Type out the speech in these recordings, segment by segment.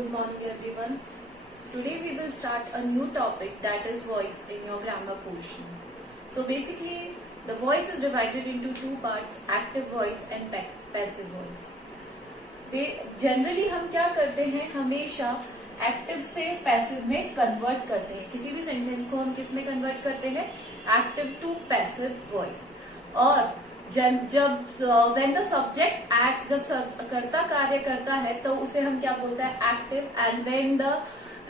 Good morning everyone. Today we will start a new topic, that is voice in your grammar portion. So basically the voice is divided into two parts, active voice and passive voice. Generally हम क्या करते हैं, हमेशा active से passive में convert करते हैं. किसी भी सेंटेंस को हम किस में कन्वर्ट करते हैं, एक्टिव टू पैसिव वॉइस. और जब व्हेन द सब्जेक्ट एक्ट, जब कर्ता कार्य करता है तो उसे हम क्या बोलते हैं, active. And when the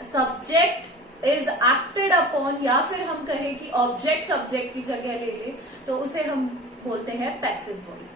subject is acted upon, या फिर हम कहें कि ऑब्जेक्ट सब्जेक्ट की जगह ले ले, तो उसे हम बोलते हैं पैसिव वॉइस.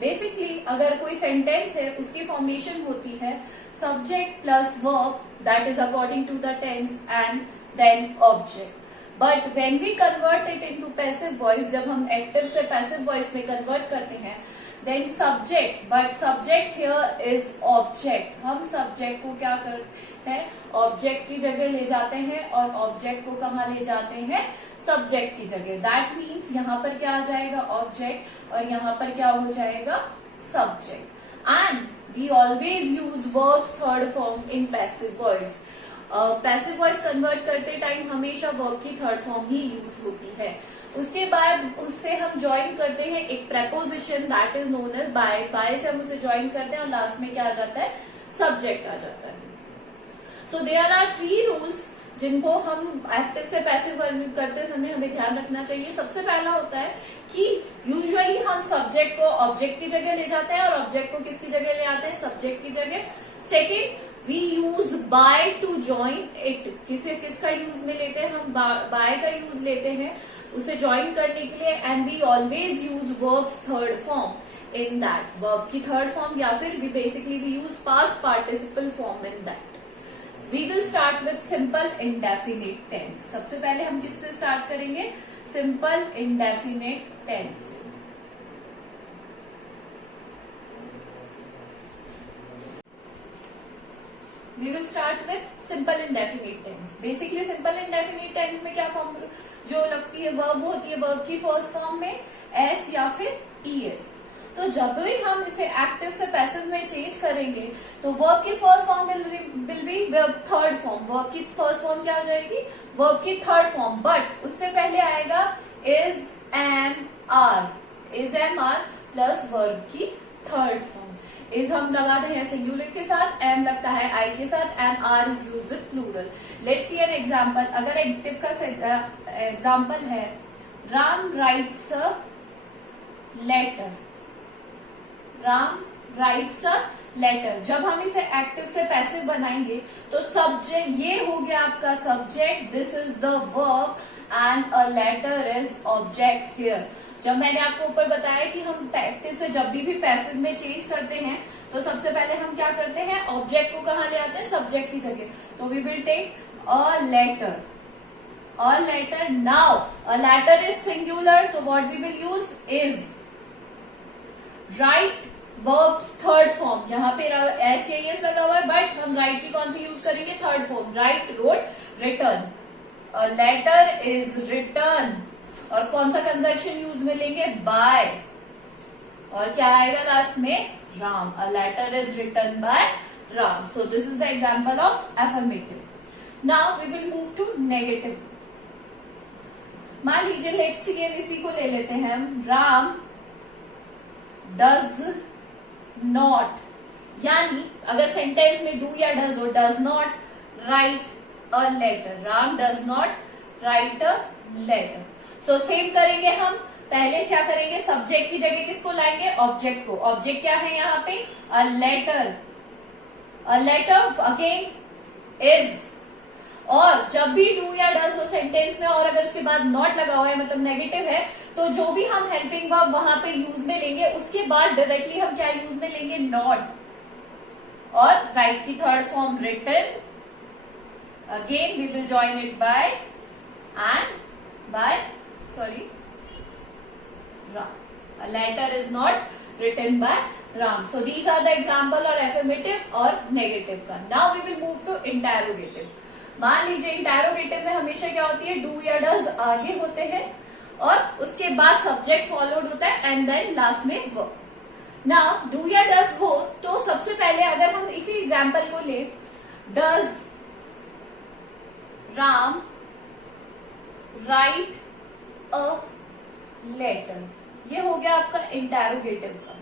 बेसिकली अगर कोई सेंटेंस है, उसकी फॉर्मेशन होती है subject plus verb, that is according to the tense, and then object. But when we convert it into passive voice, जब हम एक्टिव से पैसिव वॉइस में कन्वर्ट करते हैं, then subject, but subject here is object. हम subject को क्या करते हैं, ऑब्जेक्ट की जगह ले जाते हैं, और ऑब्जेक्ट को कहाँ ले जाते हैं, सब्जेक्ट की जगह. दैट मीन्स यहाँ पर क्या आ जाएगा, ऑब्जेक्ट, और यहाँ पर क्या हो जाएगा, subject. And we always use verbs third form in passive voice. Passive voice convert करते टाइम हमेशा वर्ब की थर्ड फॉर्म ही यूज होती है. उसके बाद उससे हम ज्वाइन करते हैं एक preposition, that is known as by. By से हम उसे ज्वाइन करते हैं और लास्ट में क्या आ जाता है, सब्जेक्ट आ जाता है. सो देयर आर 3 रूल्स जिनको हम एक्टिव से पैसिव करते समय हमें ध्यान रखना चाहिए. सबसे पहला होता है कि यूजुअली हम सब्जेक्ट को ऑब्जेक्ट की जगह ले जाते हैं और ऑब्जेक्ट को किसकी जगह ले आते हैं, सब्जेक्ट की जगह. Second, we use by to join it. किसका यूज में लेते हैं, हम बाय का यूज लेते हैं उसे ज्वाइन करने के लिए. And we always use verbs third form in that. Verb की थर्ड फॉर्म, या फिर we basically we use past participle form in that. We will start with simple indefinite tense. सबसे पहले हम किससे स्टार्ट करेंगे, simple indefinite tense. We will start with simple indefinite tense. Basically simple indefinite tense में क्या form जो लगती है, वर्ब होती है. वर्ब की फर्स्ट फॉर्म में एस या फिर ईएस. तो जब भी हम इसे एक्टिव से पैसिव में चेंज करेंगे तो वर्ब की first form will B verb third form. Verb की फर्स्ट फॉर्म क्या हो जाएगी, वर्ब की थर्ड फॉर्म. बट उससे पहले आएगा is, am, are. Is, am, are plus verb की थर्ड फॉर्म. इज हम लगाते हैं सिंगुलर के साथ, एम लगता है आई के साथ, and are is used with plural. Let's see an example. अगर एक्टिव का एग्जांपल है, Ram writes a letter. Ram writes a letter. जब हम इसे एक्टिव से पैसिव बनाएंगे तो सब्जेक्ट, ये हो गया आपका subject, this is the verb, and a letter is object here. जब मैंने आपको ऊपर बताया कि हम एक्टिव से जब भी पैसिव में चेंज करते हैं तो सबसे पहले हम क्या करते हैं, ऑब्जेक्ट को कहाँ ले आते हैं, सब्जेक्ट की जगह. तो we will take a letter. A letter. Now a letter is singular, तो what we will use is. Right verbs third form. यहाँ पे एस या एस लगा हुआ है, बट हम राइट की कौन सी यूज करेंगे, third form. Write, wrote, written. A letter is written. और कौन सा कंजक्शन यूज में लेंगे, बाय. और क्या आएगा लास्ट में, Ram. A letter is written by Ram. So this is the example of affirmative. Now we will move to negative. मान लीजिए लेट्स सी इसी को ले लेते हैं हम. राम डज नॉट, यानी अगर सेंटेंस में डू या डज हो, does not write a letter. Ram does not write a letter. So same करेंगे हम. पहले क्या करेंगे, सब्जेक्ट की जगह किसको लाएंगे, ऑब्जेक्ट को. ऑब्जेक्ट क्या है यहाँ पे, a letter. A letter again is. और जब भी डू या डज हो सेंटेंस में, और अगर उसके बाद नॉट लगा हुआ है मतलब नेगेटिव है, तो जो भी हम हेल्पिंग वर्ब वहां पे यूज में लेंगे, उसके बाद डायरेक्टली हम क्या यूज में लेंगे, नॉट. और राइट की third form written. Again we will join it by, and by, sorry, Ram. A letter is not written by Ram. So these are the example और affirmative और negative का. Now we will move to interrogative. मान लीजिए interrogative में हमेशा क्या होती है, डू या डज आगे होते हैं और उसके बाद सब्जेक्ट फॉलोड होता है एंड देन लास्ट में वर्ब. नाउ डू या डज हो तो सबसे पहले अगर हम इसी एग्जाम्पल को ले, does Ram write a letter. ये हो गया आपका इंटेरोगेटिव का।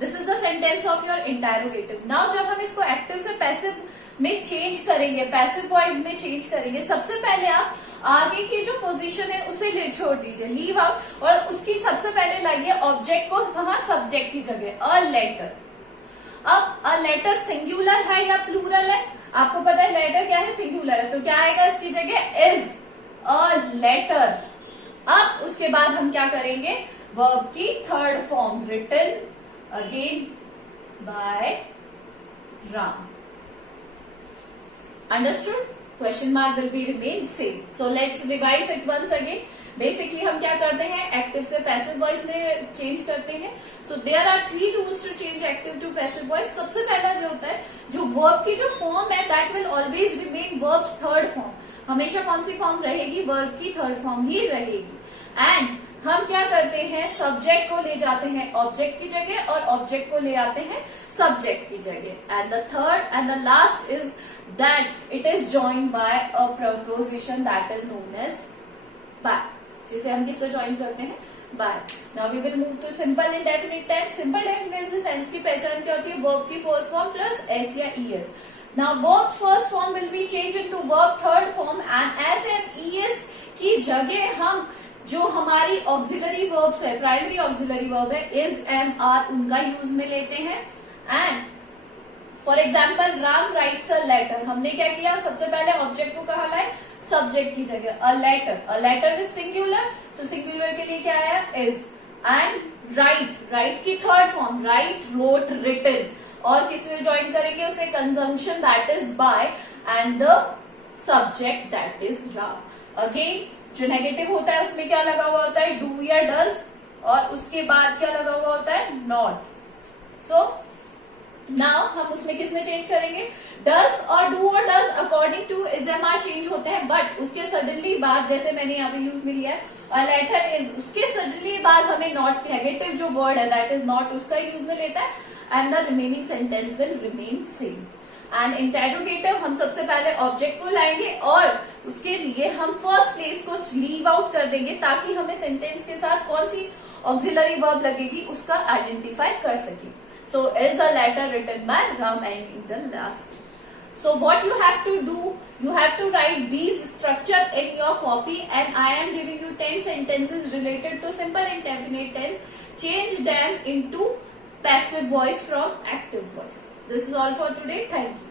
This is the sentence of your interrogative. Now जब हम इसको एक्टिव से पैसिव में चेंज करेंगे, पैसिव वॉइस में चेंज करेंगे, सबसे पहले आप आगे की जो पोजीशन है उसे ले छोड़ दीजिए, लीव आउट, और उसकी सबसे पहले लाइए ऑब्जेक्ट को कहा, सब्जेक्ट की जगह, अ लेटर। अब अ लेटर सिंगुलर है या प्लूरल है? आपको पता है लेटर क्या है, सिंगुलर है, तो क्या आएगा इसकी जगह, इज अ लेटर। अब उसके बाद हम क्या करेंगे, वर्ब की third form, written again by Ram. Understood? Question mark will be remain same. So let's revise it once again. Basically हम क्या करते हैं, एक्टिव से पैसिव वॉइस में चेंज करते हैं। So there are 3 rules to change active to passive voice. सबसे पहला जो होता है, जो वर्ब की जो फॉर्म है that will always remain verb third form. हमेशा कौन सी फॉर्म रहेगी, वर्ब की थर्ड फॉर्म ही रहेगी। एंड हम क्या करते हैं, सब्जेक्ट को ले जाते हैं ऑब्जेक्ट की जगह और ऑब्जेक्ट को ले आते हैं सब्जेक्ट की जगह। And the third and the last is that it is joined by a preposition that is known as by, जिसे हम किससे ज्वाइन करते हैं, by. Now we will move to simple indefinite tense. Simple indefinite tense की पहचान क्या होती है, वर्ब की फर्स्ट फॉर्म प्लस एस या ES. Now verb first form will be change into verb third form and S and ES की जगह हम जो हमारी ऑक्सिलरी वर्ब्स है, प्राइमरी ऑक्सिलरी वर्ब है, इज, एम, आर, उनका यूज में लेते हैं। And for example Ram writes a letter, हमने क्या किया, सबसे पहले ऑब्जेक्ट को कहा लाए सब्जेक्ट की जगह, a letter. A letter is singular, तो सिंगुलर के लिए क्या आया, इज। एंड राइट, राइट की third form, write, wrote, written, और किसी ज्वाइन करेंगे उसे, conjunction that is by and the subject that is Ram. Again जो नेगेटिव होता है उसमें क्या लगा हुआ होता है, डू या डज, और उसके बाद क्या लगा हुआ होता है, नॉट। सो नाउ हम उसमें किसमें चेंज करेंगे, डज और डू और does according to is am are change होते हैं, बट उसके सडनली बाद, जैसे मैंने यहाँ पे यूज में लिया है अ लेटर इज, उसके सडनली बाद हमें नॉट, नेगेटिव जो वर्ड है दैट इज नॉट, उसका यूज में लेता है and the remaining sentence will remain same. And interrogative हम सबसे पहले ऑब्जेक्ट को लाएंगे और उसके लिए हम फर्स्ट प्लेस को लीव आउट कर देंगे ताकि हमें सेंटेंस के साथ कौन सी ऑक्सिलरी वर्ब लगेगी उसका आइडेंटिफाई कर सके। So is a letter written by Ram and in the last. So what you have to do, you have to write these structure in your copy and I am giving you 10 sentences related to simple indefinite tense. Change them into passive voice from active voice. This is all for today. Thank you.